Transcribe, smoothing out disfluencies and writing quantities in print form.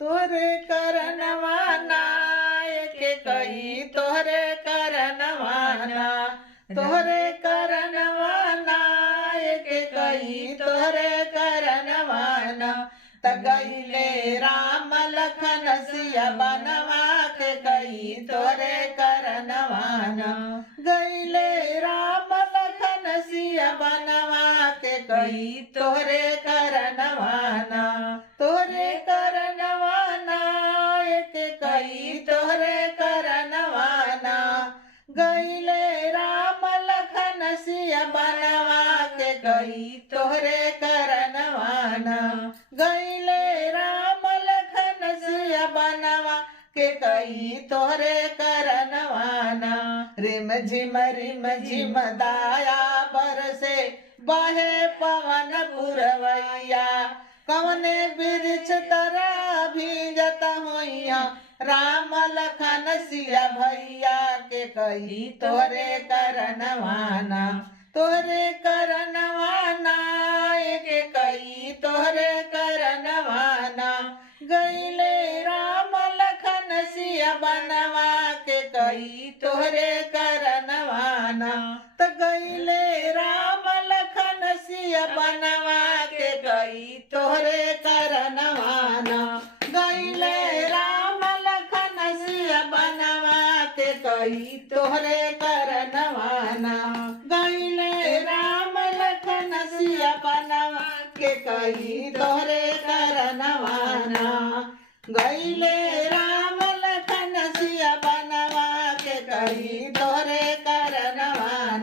तोहरे करनवाना के कई तोहरे करनवाना तोहरे करनवाना के कई तोहरे करनवाना त गईले राम लखन सिया बनवा के कई तोहरे करनवाना गईले राम लखन सिया बनवा के कई तोहरे करनवाना तोहरे करनवाना के कई तोहरे करनवाना गईले राम लखन सिया बनवा के कई तोहरे करनवाना गईले राम लखन सिया बनवा के कई तोहरे करनवाना रिम झिम दाया बरसे बहे पवन पुरवैया कवने बिरछ तरा भीजत होइया राम लखन सिया भैया के कही तोहरे करनवाना तोहरे करनवाना के कही तोहरे करनवाना गईले राम लखन सिया बनवा के कही तोहरे करनवाना त गईले राम लखन सिया बनवा के कई तोहरे करनवाना गईले राम लखन सिया बनवा के कई तोहरे करनवाना गईले राम लखन सिया बनवा के कई तोहरे करनवाना गईले राम